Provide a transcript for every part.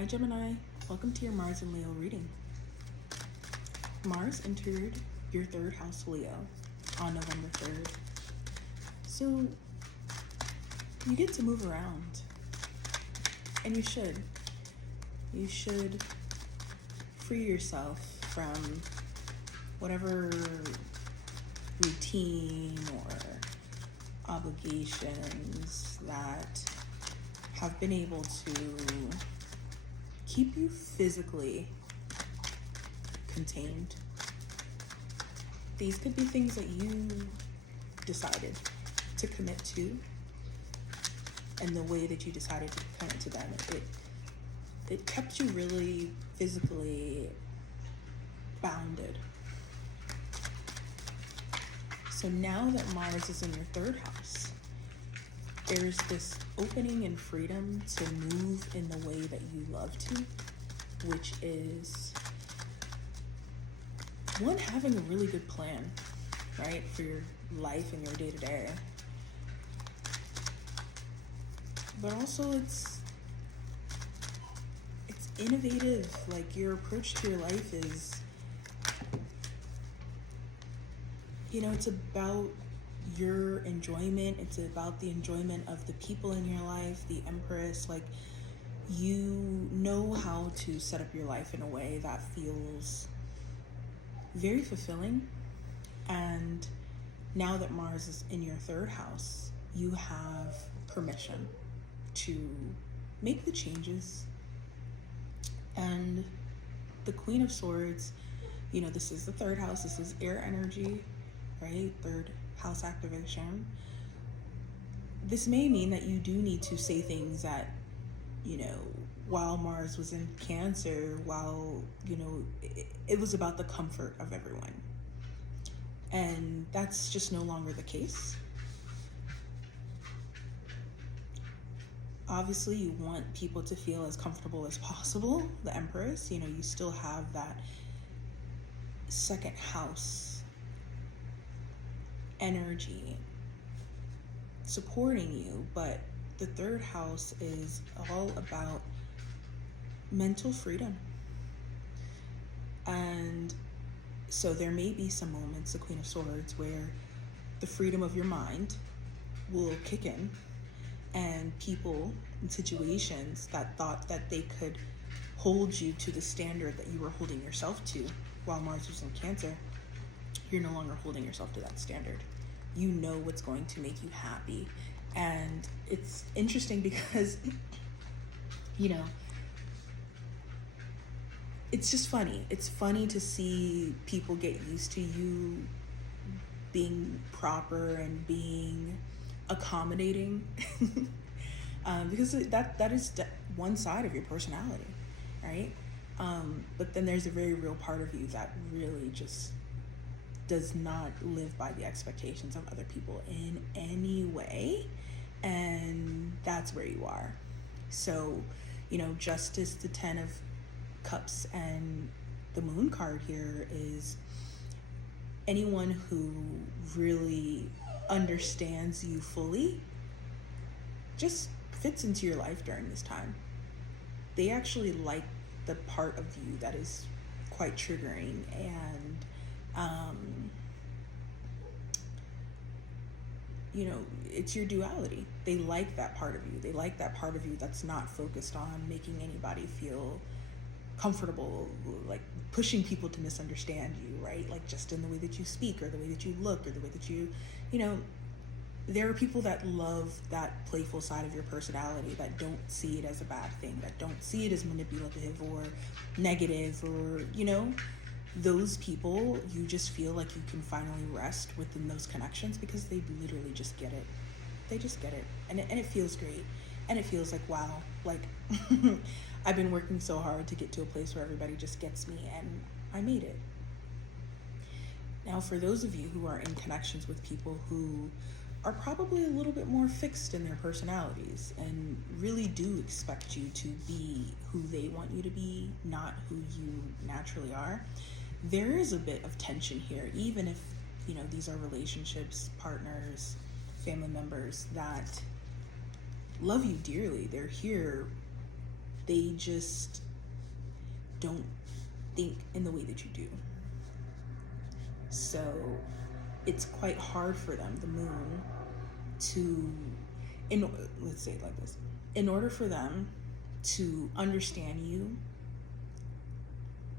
Hi Gemini, welcome to your Mars and Leo reading. Mars entered your third house, Leo, on November 3rd. So you get to move around, and you should. You should free yourself from whatever routine or obligations that have been able to keep you physically contained. These could be things that you decided to commit to, and the way that you decided to commit to them, it kept you really physically bounded. So now that Mars is in your third house, there's this opening and freedom to move in the way that you love to, which is one, having a really good plan, right, for your life and your day-to-day. But also it's innovative. Like, your approach to your life is, it's about your enjoyment. It's about the enjoyment of the people in your life, the Empress. Like, you know how to set up your life in a way that feels very fulfilling. And now that Mars is in your third house, you have permission to make the changes. And the Queen of Swords, this is the third house. This is air energy, right? Third house activation. This may mean that you do need to say things that, while Mars was in Cancer, while, it was about the comfort of everyone. And that's just no longer the case. Obviously, you want people to feel as comfortable as possible. The Empress, you still have that second house energy supporting you, but the third house is all about mental freedom. And so there may be some moments, the Queen of Swords, where the freedom of your mind will kick in, and people in situations that thought that they could hold you to the standard that you were holding yourself to while Mars was in Cancer, you're no longer holding yourself to that standard. You know what's going to make you happy. And it's interesting because, it's just funny. It's funny to see people get used to you being proper and being accommodating. Because that is one side of your personality, right? But then there's a very real part of you that really just does not live by the expectations of other people in any way, and that's where you are. So, Justice, the 10 of Cups, and the Moon card here is anyone who really understands you fully just fits into your life during this time. They actually like the part of you that is quite triggering, and it's your duality. They like that part of you. They like that part of you that's not focused on making anybody feel comfortable, like pushing people to misunderstand you, right? Like just in the way that you speak, or the way that you look, or the way that you, there are people that love that playful side of your personality, that don't see it as a bad thing, that don't see it as manipulative or negative, or, those people, you just feel like you can finally rest within those connections because they literally just get it. They just get it. And it feels great. And it feels like, wow, like I've been working so hard to get to a place where everybody just gets me, and I made it. Now, for those of you who are in connections with people who are probably a little bit more fixed in their personalities and really do expect you to be who they want you to be, not who you naturally are, there is a bit of tension here, even if, these are relationships, partners, family members that love you dearly. They're here They just don't think in the way that you do. So it's quite hard for them, the moon, to, let's say it like this, in order for them to understand you,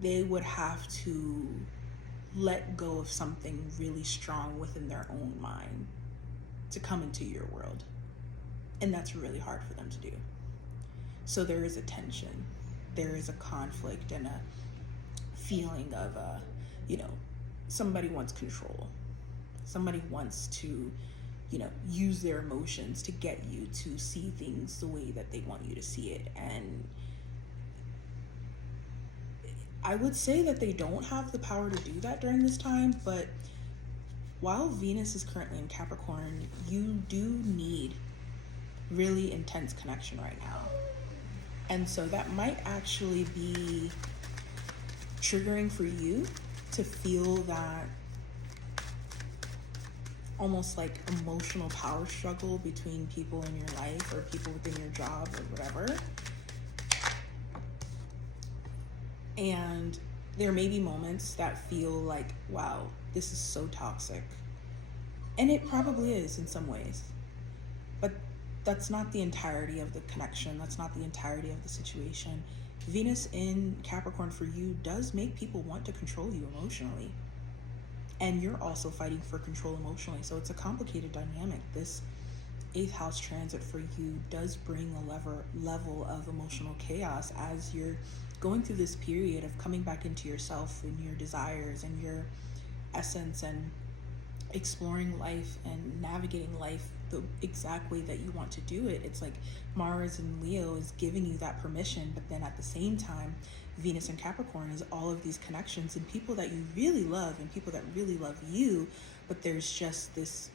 they would have to let go of something really strong within their own mind to come into your world. And that's really hard for them to do. So there is a tension, there is a conflict, and a feeling of, somebody wants control. Somebody wants to, use their emotions to get you to see things the way that they want you to see it. And I would say that they don't have the power to do that during this time, but while Venus is currently in Capricorn, you do need really intense connection right now. And so that might actually be triggering for you to feel that almost like emotional power struggle between people in your life or people within your job or whatever. And there may be moments that feel like, wow, this is so toxic. And it probably is in some ways. But that's not the entirety of the connection. That's not the entirety of the situation. Venus in Capricorn for you does make people want to control you emotionally. And you're also fighting for control emotionally. So it's a complicated dynamic. This 8th house transit for you does bring a level of emotional chaos as you're going through this period of coming back into yourself and your desires and your essence and exploring life and navigating life the exact way that you want to do it. It's like Mars and Leo is giving you that permission, but then at the same time, Venus and Capricorn is all of these connections and people that you really love and people that really love you, but there's just this,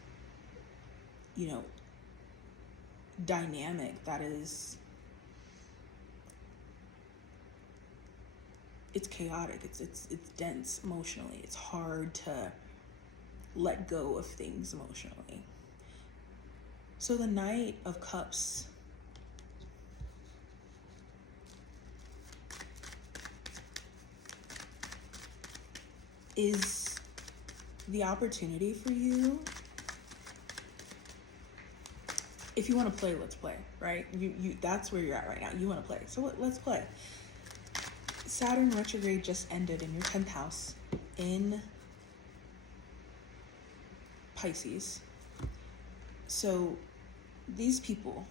dynamic that is, it's chaotic, it's dense emotionally. It's hard to let go of things emotionally. So the Knight of Cups is the opportunity for you. If you want to play, let's play, right? You that's where you're at right now. You want to play. So let's play. Saturn retrograde just ended in your 10th house in Pisces. So these people,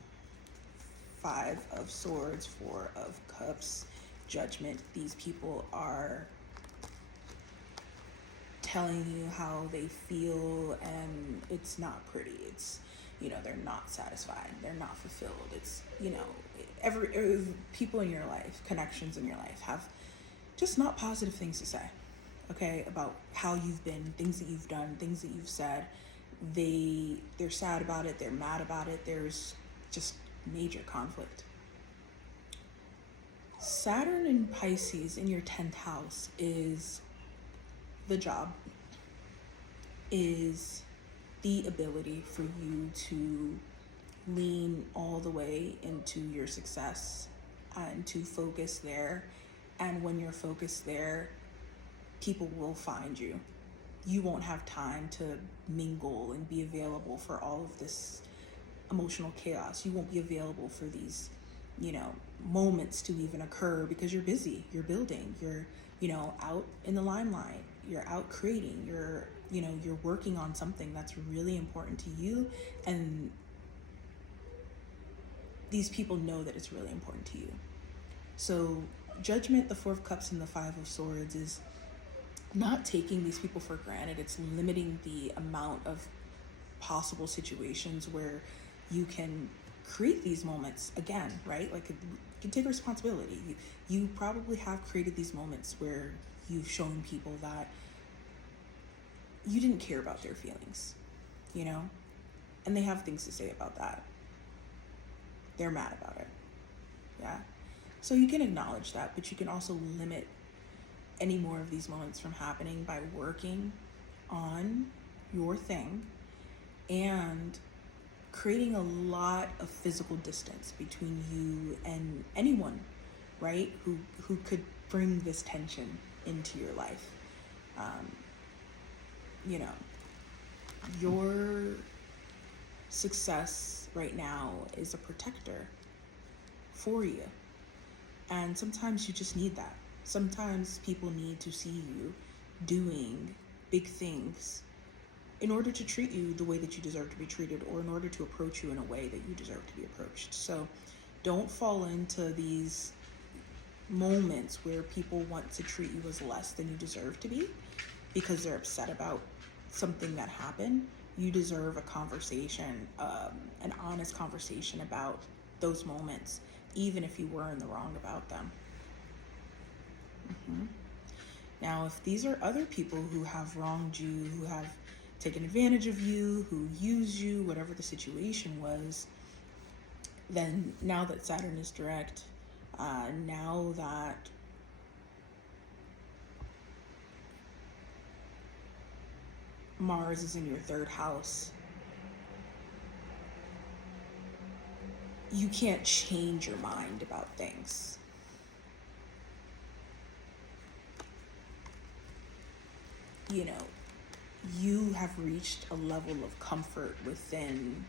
5 of Swords, 4 of Cups, Judgment, these people are telling you how they feel, and it's not pretty. It's, they're not satisfied, they're not fulfilled. It's, every people in your life, connections in your life have just not positive things to say, okay, about how you've been, things that you've done, things that you've said. They're sad about it, they're mad about it, there's just major conflict. Saturn in Pisces in your 10th house is the job, is the ability for you to lean all the way into your success and to focus there. And when you're focused there, people will find you. You won't have time to mingle and be available for all of this emotional chaos. You won't be available for these, moments to even occur because you're busy, you're building, you're, out in the limelight, you're out creating, you're working on something that's really important to you. And these people know that it's really important to you. So Judgment, the 4 of Cups, and the 5 of Swords is not taking these people for granted. It's limiting the amount of possible situations where you can create these moments again, right? Like, you can take responsibility. You probably have created these moments where you've shown people that you didn't care about their feelings, and they have things to say about that. They're mad about it. Yeah. So you can acknowledge that, but you can also limit any more of these moments from happening by working on your thing and creating a lot of physical distance between you and anyone right? Who could bring this tension into your life. You know, your success right now is a protector for you. And sometimes you just need that. Sometimes people need to see you doing big things in order to treat you the way that you deserve to be treated, or in order to approach you in a way that you deserve to be approached. So don't fall into these moments where people want to treat you as less than you deserve to be because they're upset about something that happened. You deserve a conversation, an honest conversation about those moments, even if you were in the wrong about them. Now, if these are other people who have wronged you, who have taken advantage of you, who use you, whatever the situation was, then now that Saturn is direct, now that Mars is in your third house, you can't change your mind about things. You know, you have reached a level of comfort within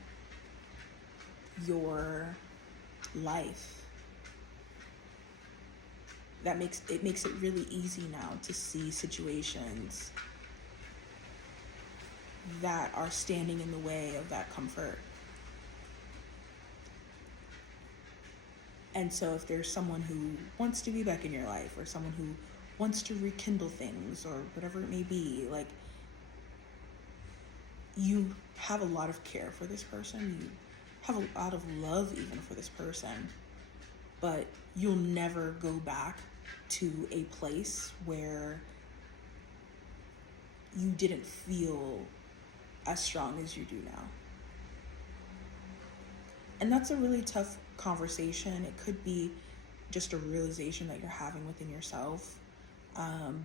your life that makes it really easy now to see situations that are standing in the way of that comfort. And so if there's someone who wants to be back in your life, or someone who wants to rekindle things, or whatever it may be, like, you have a lot of care for this person, you have a lot of love even for this person, but you'll never go back to a place where you didn't feel as strong as you do now. And that's a really tough conversation. It could be just a realization that you're having within yourself. And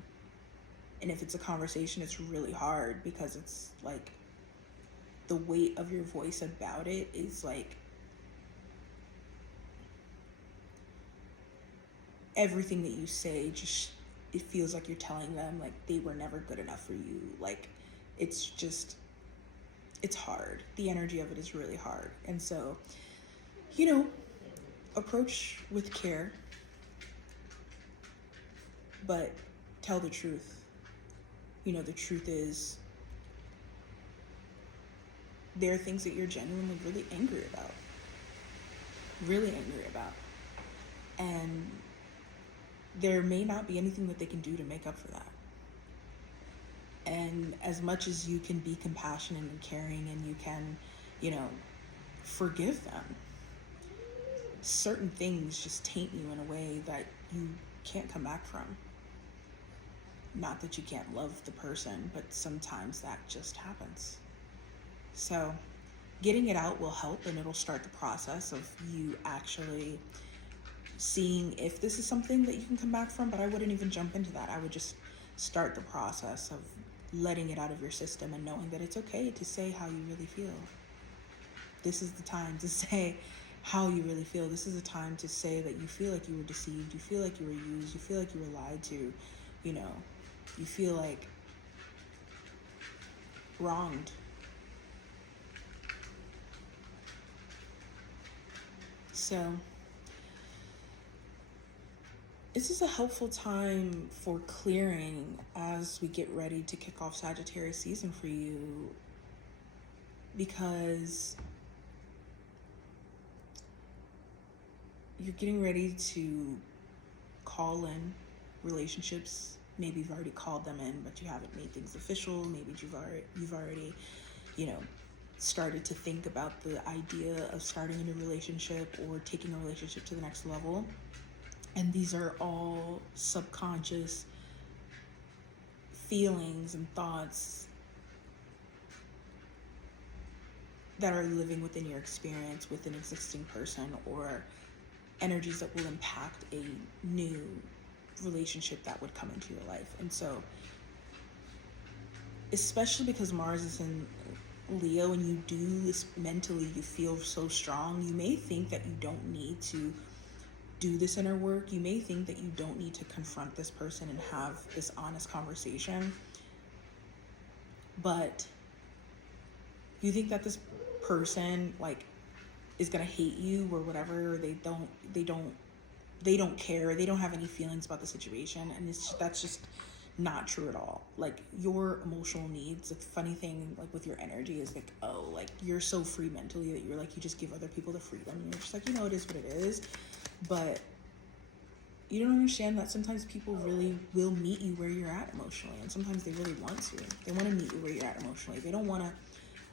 if it's a conversation, it's really hard because it's like the weight of your voice about it is like everything that you say, just it feels like you're telling them like they were never good enough for you. Like it's hard. The energy of it is really hard. And so, approach with care, but tell the truth. The truth is there are things that you're genuinely really angry about. And there may not be anything that they can do to make up for that. And as much as you can be compassionate and caring, and you can, forgive them, certain things just taint you in a way that you can't come back from. Not that you can't love the person, but sometimes that just happens. So getting it out will help, and it'll start the process of you actually seeing if this is something that you can come back from. But I wouldn't even jump into that. I would just start the process of letting it out of your system and knowing that it's okay to say how you really feel. This is the time to say how you really feel. This is the time to say that you feel like you were deceived, you feel like you were used, you feel like you were lied to, you feel like wronged. So this is a helpful time for clearing as we get ready to kick off Sagittarius season for you, because you're getting ready to call in relationships. Maybe you've already called them in, but you haven't made things official. Maybe you've already, started to think about the idea of starting a new relationship or taking a relationship to the next level. And these are all subconscious feelings and thoughts that are living within your experience with an existing person, or energies that will impact a new relationship that would come into your life. And so, especially because Mars is in Leo and you do this mentally, you feel so strong, you may think that you don't need to do this inner work, you may think that you don't need to confront this person and have this honest conversation, but you think that this person like is gonna hate you or whatever, or they don't care, they don't have any feelings about the situation, and that's just not true at all. Like, your emotional needs, the funny thing like with your energy is like, oh, like you're so free mentally that you're like, you just give other people the freedom, and you're just like, it is what it is. But you don't understand that sometimes people really will meet you where you're at emotionally, and sometimes they really want to. They want to meet you where you're at emotionally. They don't want to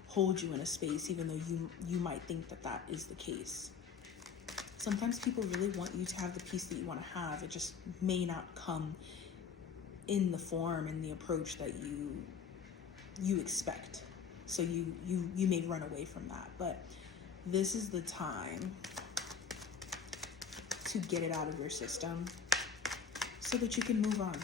hold you in a space, even though you might think that is the case. Sometimes people really want you to have the peace that you want to have. It just may not come in the form and the approach that you expect. So you may run away from that. But this is the time to get it out of your system so that you can move on.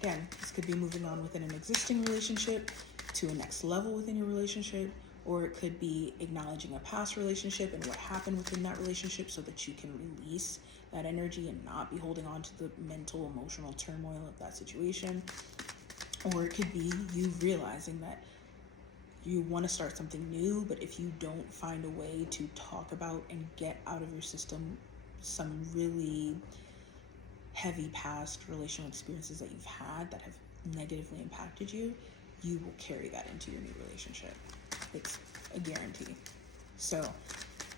Again, this could be moving on within an existing relationship to a next level within your relationship, or it could be acknowledging a past relationship and what happened within that relationship so that you can release that energy and not be holding on to the mental, emotional turmoil of that situation. Or it could be you realizing that you want to start something new, but if you don't find a way to talk about and get out of your system some really heavy past relational experiences that you've had that have negatively impacted you, you will carry that into your new relationship. It's a guarantee. So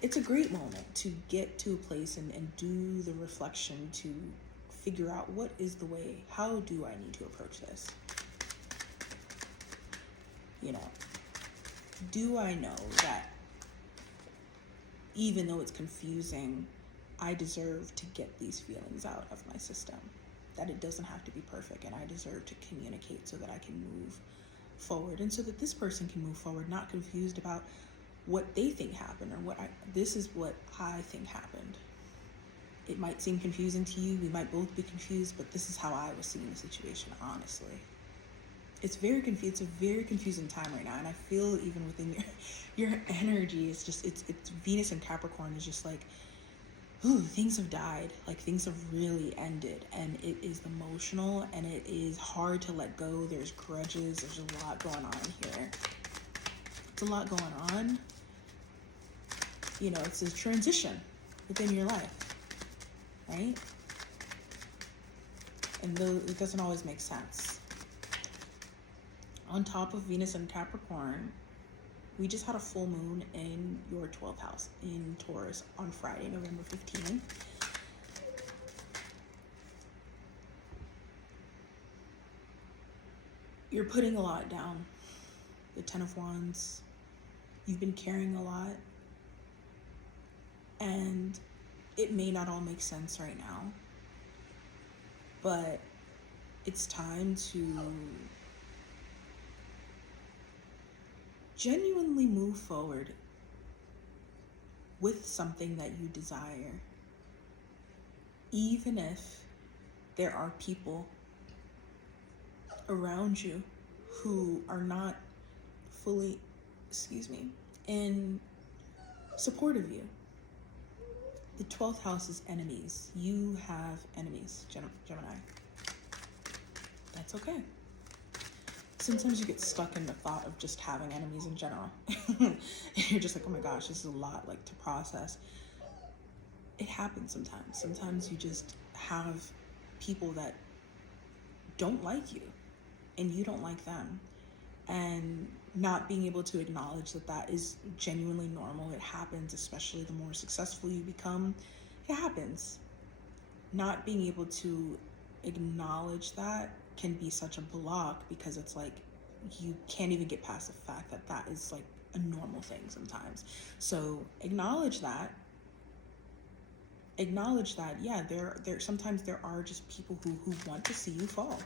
it's a great moment to get to a place and do the reflection to figure out what is the way, how do I need to approach this? Do I know that even though it's confusing, I deserve to get these feelings out of my system, that it doesn't have to be perfect, and I deserve to communicate so that I can move forward, and so that this person can move forward, not confused about what they think happened or this is what I think happened. It might seem confusing to you, we might both be confused, but this is how I was seeing the situation, honestly. It's a very confusing time right now, and I feel even within your energy, it's Venus and Capricorn is just like, ooh, things have died, like things have really ended, and it is emotional and it is hard to let go. There's grudges, there's a lot going on here. It's a lot going on. It's a transition within your life, right? And though it doesn't always make sense. On top of Venus and Capricorn, we just had a full moon in your 12th house in Taurus on Friday, November 15th. You're putting a lot down. The 10 of Wands. You've been carrying a lot. And it may not all make sense right now. But it's time to genuinely move forward with something that you desire, even if there are people around you who are not fully, in support of you. The 12th house is enemies. You have enemies, Gemini. That's okay. Sometimes you get stuck in the thought of just having enemies in general. You're just like, oh my gosh, this is a lot to process. It happens sometimes. Sometimes you just have people that don't like you and you don't like them. And not being able to acknowledge that is genuinely normal. It happens, especially the more successful you become. It happens. Not being able to acknowledge that can be such a block, because it's like you can't even get past the fact that is like a normal thing sometimes. So acknowledge that. Yeah, there sometimes there are just people who want to see you fall.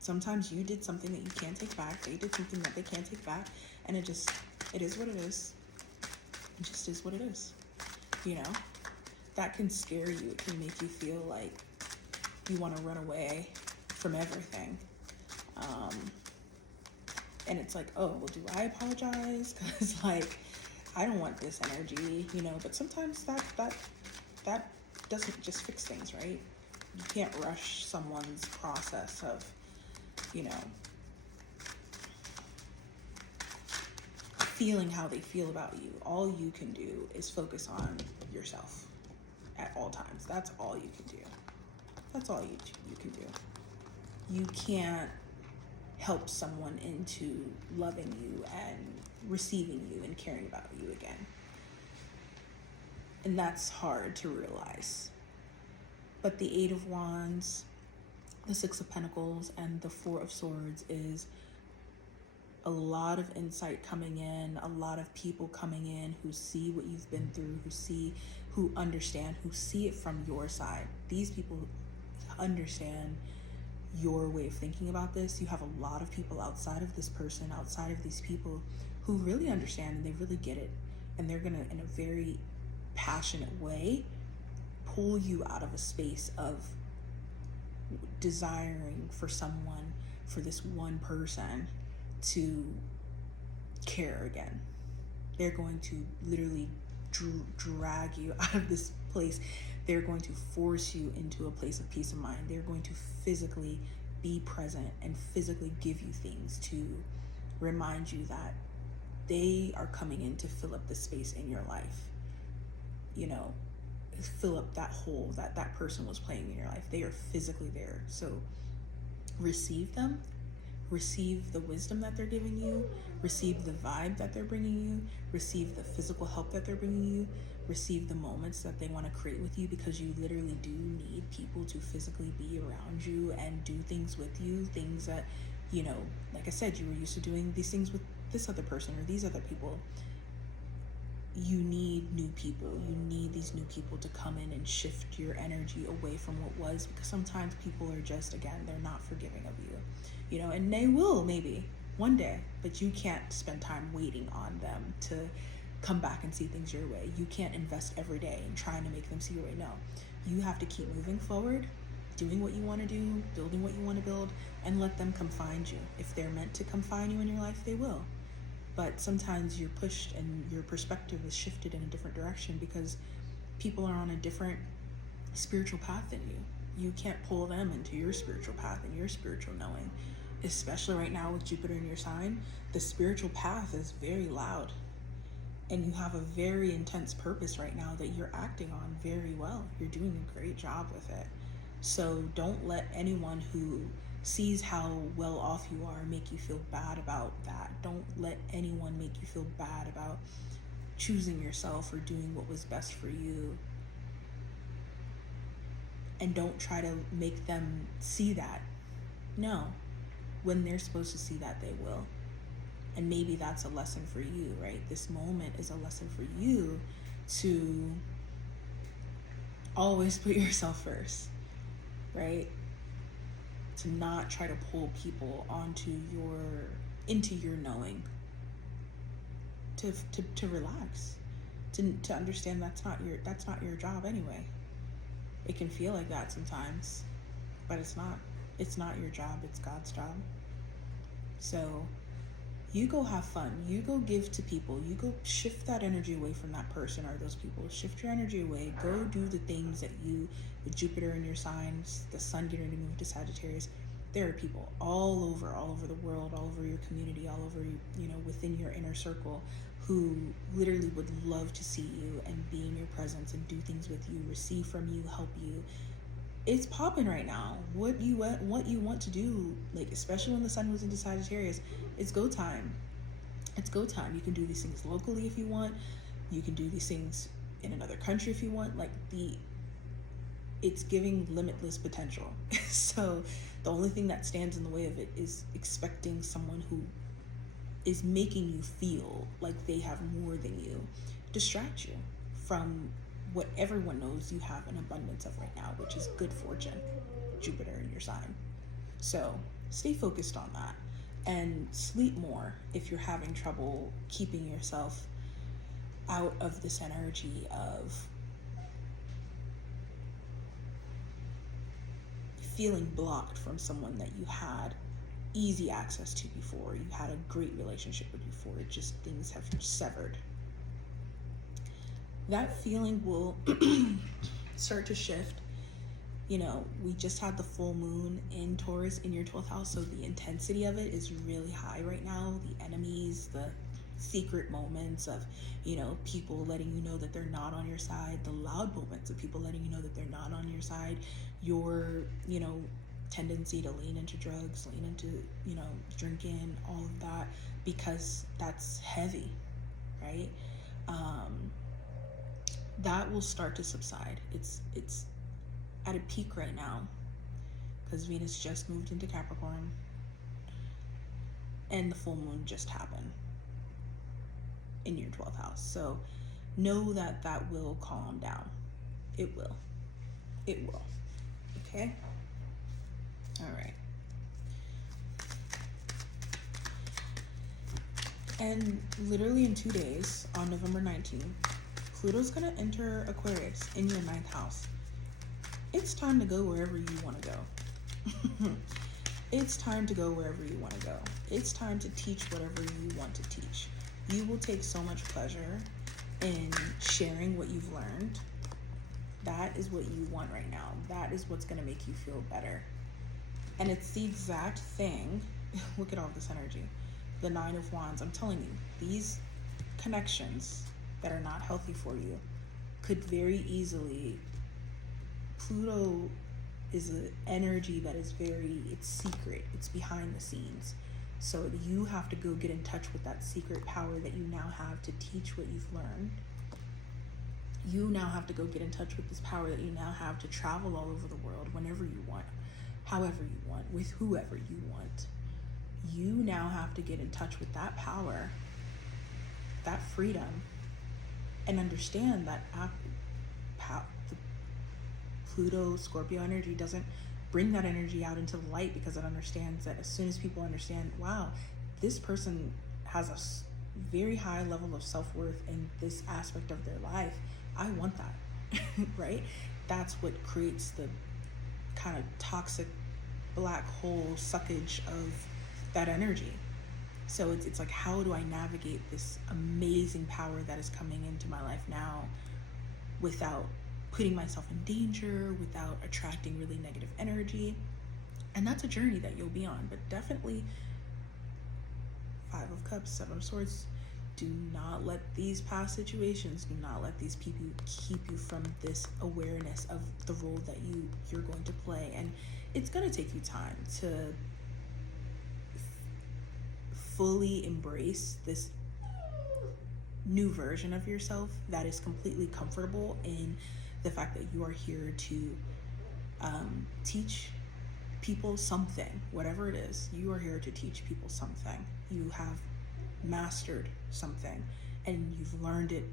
Sometimes you did something that you can't take back. They did something that they can't take back, and it is what it is. It just is what it is. That can scare you. It can make you feel like you want to run away from everything. And it's like, oh, well, do I apologize? Because I don't want this energy, but sometimes that that doesn't just fix things, right? You can't rush someone's process of, you know, feeling how they feel about you. All you can do is focus on yourself at all times. That's all you can do. That's all you can do. You can't help someone into loving you and receiving you and caring about you again. And that's hard to realize. But the Eight of Wands, the Six of Pentacles, and the Four of Swords is a lot of insight coming in, a lot of people coming in who see what you've been through, who understand, who see it from your side. These people understand your way of thinking about this. You have a lot of people outside of this person, outside of these people, who really understand and they really get it. And they're gonna, in a very passionate way, pull you out of a space of desiring for someone, for this one person to care again. They're going to literally drag you out of this place. They're going to force you into a place of peace of mind. They're going to physically be present and physically give you things to remind you that they are coming in to fill up the space in your life. You know, fill up that hole that that person was playing in your life. They are physically there. So receive them. Receive the wisdom that they're giving you. Receive the vibe that they're bringing you. Receive the physical help that they're bringing you. Receive the moments that they want to create with you, because you literally do need people to physically be around you and do things with you. Things that, you know, like I said, you were used to doing these things with this other person or these other people. You need new people. You need these new people to come in and shift your energy away from what was, because sometimes people are just, again, they're not forgiving of you, you know, and they will maybe one day, but you can't spend time waiting on them to come back and see things your way. You can't invest every day in trying to make them see your way. No, you have to keep moving forward, doing what you want to do, building what you want to build, and let them come find you. If they're meant to come find you in your life, they will. But sometimes you're pushed and your perspective is shifted in a different direction because people are on a different spiritual path than you. You can't pull them into your spiritual path and your spiritual knowing. Especially right now with Jupiter in your sign, the spiritual path is very loud. And you have a very intense purpose right now that you're acting on very well. You're doing a great job with it. So don't let anyone who sees how well off you are make you feel bad about that. Don't let anyone make you feel bad about choosing yourself or doing what was best for you. And don't try to make them see that. No. When they're supposed to see that, they will. And maybe that's a lesson for you, right? This moment is a lesson for you to always put yourself first, right? To not try to pull people into your knowing. To relax. To understand that's not your job anyway. It can feel like that sometimes, but it's not. It's not your job, it's God's job. So you go have fun. You go give to people. You go shift that energy away from that person or those people. Shift your energy away. Go do the things that you, with Jupiter in your signs, the sun getting ready to move to Sagittarius. There are people all over the world, all over your community, all over, you know, within your inner circle who literally would love to see you and be in your presence and do things with you, receive from you, help you. It's popping right now. What you want to do, like especially when the sun was into Sagittarius, it's go time. It's go time. You can do these things locally if you want. You can do these things in another country if you want. Like it's giving limitless potential. So the only thing that stands in the way of it is expecting someone who is making you feel like they have more than you distract you from what everyone knows you have an abundance of right now, which is good fortune, Jupiter in your sign. So stay focused on that and sleep more if you're having trouble keeping yourself out of this energy of feeling blocked from someone that you had easy access to before, you had a great relationship with before, just things have severed. That feeling will start to shift. You know, we just had the full moon in Taurus in your 12th house, so the intensity of it is really high right now. The enemies, the secret moments of, you know, people letting you know that they're not on your side, the loud moments of people letting you know that they're not on your side, your, you know, tendency to lean into drugs, lean into, you know, drinking, all of that, because that's heavy, right? That will start to subside. It's at a peak right now because Venus just moved into Capricorn and the full moon just happened in your 12th house. So know that that will calm down. It will. It will. Okay? All right. And literally in 2 days, on November 19th, Pluto's going to enter Aquarius in your 9th house. It's time to go wherever you want to go. It's time to go wherever you want to go. It's time to teach whatever you want to teach. You will take so much pleasure in sharing what you've learned. That is what you want right now. That is what's going to make you feel better. And it's the exact thing. Look at all this energy. The 9 of Wands. I'm telling you, these connections that are not healthy for you could very easily... Pluto is an energy that is it's secret. It's behind the scenes. So you have to go get in touch with that secret power that you now have to teach what you've learned. You now have to go get in touch with this power that you now have to travel all over the world whenever you want, however you want, with whoever you want. You now have to get in touch with that power, that freedom, and understand that the Pluto, Scorpio energy doesn't bring that energy out into the light because it understands that as soon as people understand, wow, this person has a very high level of self-worth in this aspect of their life, I want that, right? That's what creates the kind of toxic black hole suckage of that energy. So it's like, how do I navigate this amazing power that is coming into my life now without putting myself in danger, without attracting really negative energy? And that's a journey that you'll be on. But definitely 5 of Cups, 7 of Swords, do not let these past situations, do not let these people keep you from this awareness of the role that you're going to play. And it's going to take you time to fully embrace this new version of yourself that is completely comfortable in the fact that you are here to teach people something, whatever it is. You are here to teach people something. You have mastered something and you've learned it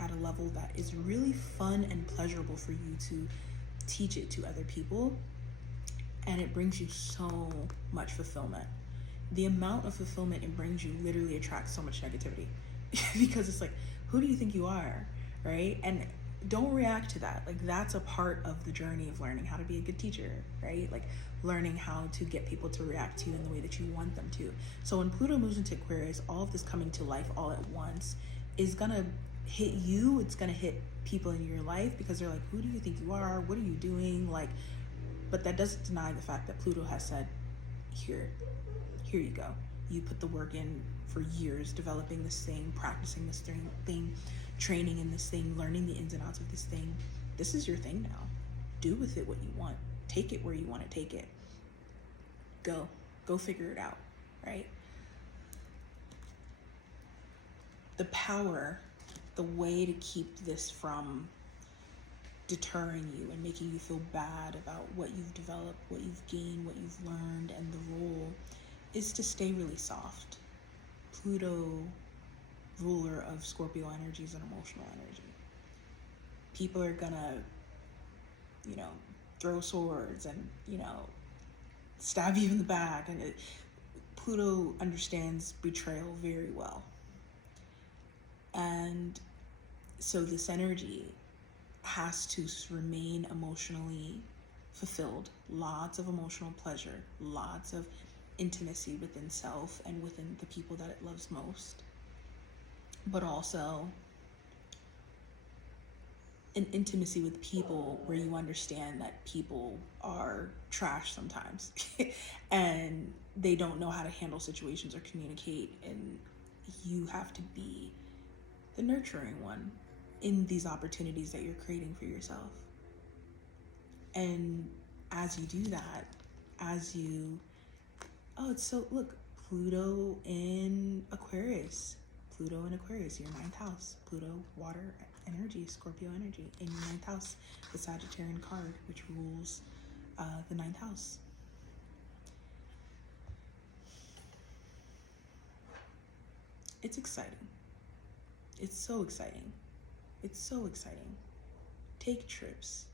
at a level that is really fun and pleasurable for you to teach it to other people, and it brings you so much fulfillment. The amount of fulfillment it brings you literally attracts so much negativity because it's like, who do you think you are, right? And don't react to that. Like, that's a part of the journey of learning how to be a good teacher, right? Like learning how to get people to react to you in the way that you want them to. So when Pluto moves into Aquarius, all of this coming to life all at once is gonna hit you. It's gonna hit people in your life because they're like, who do you think you are? What are you doing? Like, but that doesn't deny the fact that Pluto has said, here you go. You put the work in for years, developing this thing, practicing this thing, training in this thing, learning the ins and outs of this thing. This is your thing now. Do with it what you want. Take it where you want to take it. Go figure it out, right? The power, the way to keep this from deterring you and making you feel bad about what you've developed, what you've gained, what you've learned, and the role is to stay really soft. Pluto, ruler of Scorpio energies and emotional energy. People are gonna, throw swords and, stab you in the back. And Pluto understands betrayal very well. And so this energy has to remain emotionally fulfilled. Lots of emotional pleasure, lots of intimacy within self and within the people that it loves most. But also an intimacy with people where you understand that people are trash sometimes and they don't know how to handle situations or communicate, and you have to be the nurturing one in these opportunities that you're creating for yourself. And as you do that, as you, oh, it's so, look, Pluto in Aquarius. Pluto in Aquarius, your ninth house. Pluto, water energy, Scorpio energy in your ninth house, the Sagittarian card, which rules the ninth house. It's exciting. It's so exciting. It's so exciting. Take trips,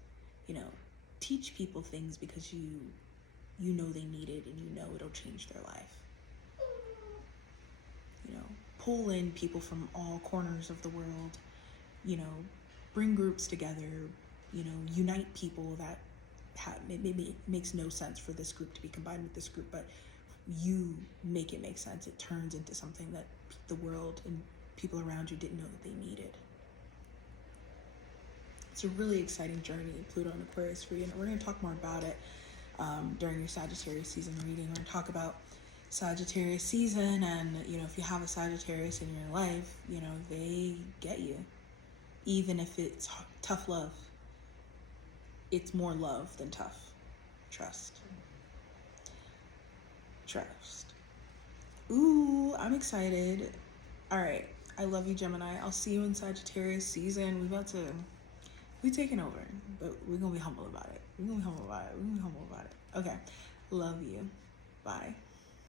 you know, teach people things because you know they need it and you know it'll change their life. You know, pull in people from all corners of the world, you know, bring groups together, you know, unite people that maybe it makes no sense for this group to be combined with this group, but you make it make sense. It turns into something that the world and people around you didn't know that they needed. It's a really exciting journey, Pluto and Aquarius for you, and we're going to talk more about it during your Sagittarius season reading. We're going to talk about Sagittarius season, and you know, if you have a Sagittarius in your life, you know, they get you, even if it's tough love. It's more love than tough. Trust. Ooh, I'm excited. All right, I love you, Gemini. I'll see you in Sagittarius season. We taking over, but we're gonna be humble about it. Okay, love you. Bye.